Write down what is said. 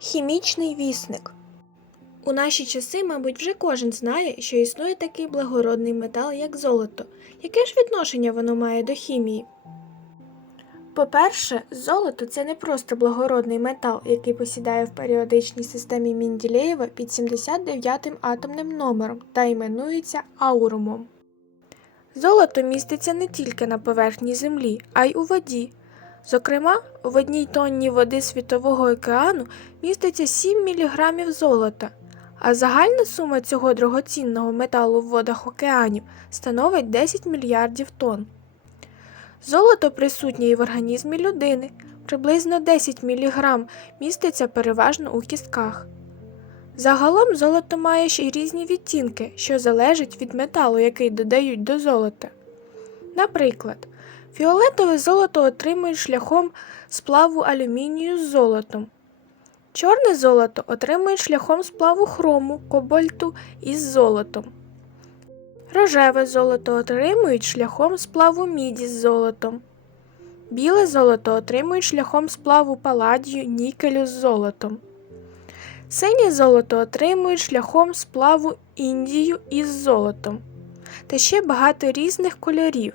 Хімічний вісник. У наші часи, мабуть, вже кожен знає, що існує такий благородний метал, як золото. Яке ж відношення воно має до хімії? По-перше, золото це не просто благородний метал, який посідає в періодичній системі Мінділеєва під 79-м атомним номером та іменується аурумом. Золото міститься не тільки на поверхні Землі, а й у воді. Зокрема, в одній тонні води Світового океану міститься 7 мг золота, а загальна сума цього дорогоцінного металу в водах океанів становить 10 мільярдів тонн. Золото присутнє і в організмі людини, приблизно 10 мг міститься переважно у кістках. Загалом золото має ще й різні відтінки, що залежать від металу, який додають до золота. Наприклад, фіолетове золото отримують шляхом сплаву алюмінію з золотом. Чорне золото отримують шляхом сплаву хрому, кобальту із золотом. Рожеве золото отримують шляхом сплаву міді з золотом. Біле золото отримують шляхом сплаву паладію, нікелю з золотом. Синє золото отримують шляхом сплаву індію із золотом. Та ще багато різних кольорів.